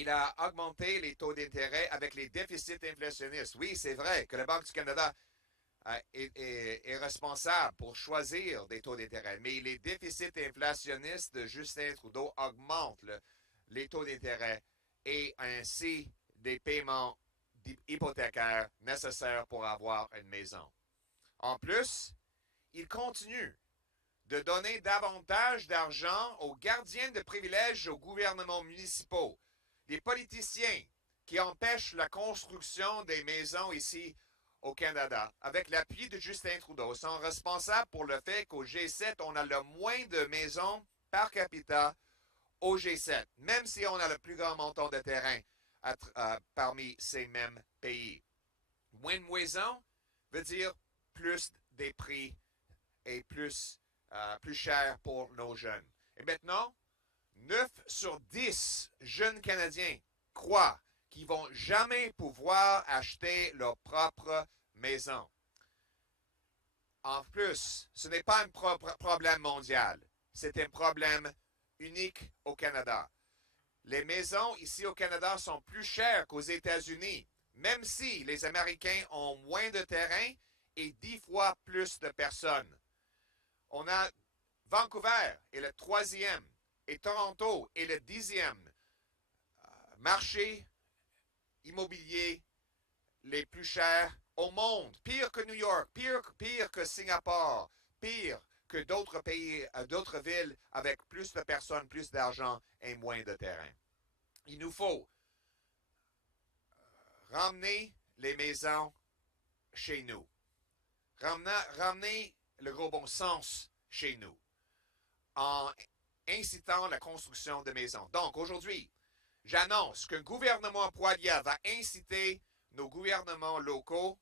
il a augmenté les taux d'intérêt avec les déficits inflationnistes. Oui, c'est vrai que la Banque du Canada est responsable pour choisir des taux d'intérêt, mais les déficits inflationnistes de Justin Trudeau augmentent les taux d'intérêt et ainsi des paiements hypothécaires nécessaires pour avoir une maison. En plus, il continue de donner davantage d'argent aux gardiens de privilèges aux gouvernements municipaux, les politiciens qui empêchent la construction des maisons ici au Canada, avec l'appui de Justin Trudeau, sont responsables pour le fait qu'au G7, on a le moins de maisons par capita au G7, même si on a le plus grand montant de terrain parmi ces mêmes pays. Moins de maisons veut dire plus des prix et plus cher pour nos jeunes. Et maintenant, 9 sur 10 jeunes Canadiens croient qu'ils ne vont jamais pouvoir acheter leur propre maison. En plus, ce n'est pas un problème mondial, c'est un problème unique au Canada. Les maisons ici au Canada sont plus chères qu'aux États-Unis, même si les Américains ont moins de terrain et 10 fois plus de personnes. On a Vancouver est le troisième et Toronto est le 10e marché immobilier les plus chers au monde. Pire que New York, pire que Singapour, pire que d'autres pays, d'autres villes avec plus de personnes, plus d'argent et moins de terrain. Il nous faut ramener les maisons chez nous. Ramener le gros bon sens chez nous en incitant la construction de maisons. Donc aujourd'hui, j'annonce qu'un gouvernement Poilievre va inciter nos gouvernements locaux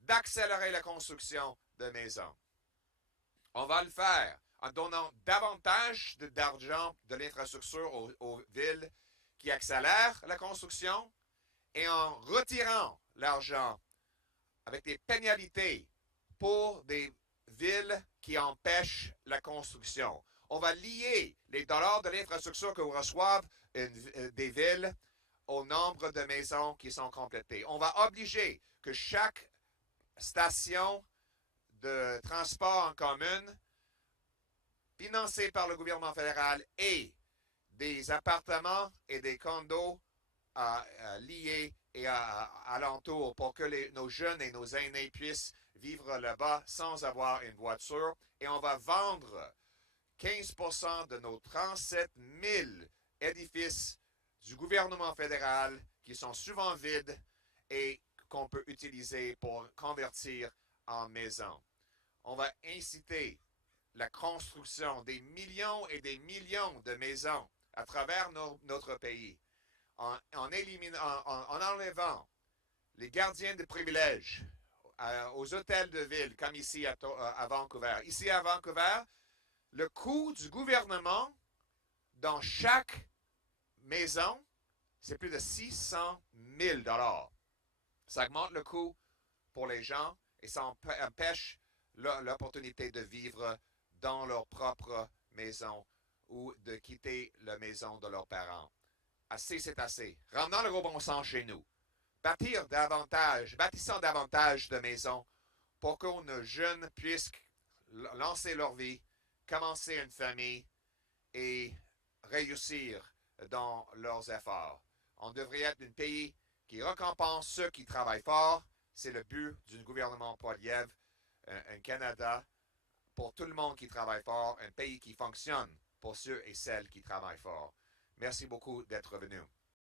d'accélérer la construction de maisons. On va le faire en donnant davantage d'argent de l'infrastructure aux villes qui accélèrent la construction et en retirant l'argent avec des pénalités pour des villes qui empêchent la construction. On va lier les dollars de l'infrastructure que reçoivent des villes au nombre de maisons qui sont complétées. On va obliger que chaque station de transport en commun financée par le gouvernement fédéral ait des appartements et des condos liés et alentours pour que nos jeunes et nos aînés puissent vivre là-bas sans avoir une voiture. Et on va vendre 15% de nos 37 000 édifices du gouvernement fédéral qui sont souvent vides et qu'on peut utiliser pour convertir en maisons. On va inciter la construction des millions et des millions de maisons à travers notre pays en enlevant les gardiens de privilèges aux hôtels de ville comme ici à Vancouver. Ici à Vancouver, le coût du gouvernement dans chaque maison, c'est plus de 600 000 $. Ça augmente le coût pour les gens et ça empêche l'opportunité de vivre dans leur propre maison ou de quitter la maison de leurs parents. Assez, c'est assez. Ramenons le gros bon sens chez nous. Bâtissons davantage de maisons pour que nos jeunes puissent lancer leur vie, commencer une famille et réussir dans leurs efforts. On devrait être un pays qui récompense ceux qui travaillent fort. C'est le but d'un gouvernement Poilievre, un Canada pour tout le monde qui travaille fort, un pays qui fonctionne pour ceux et celles qui travaillent fort. Merci beaucoup d'être venu.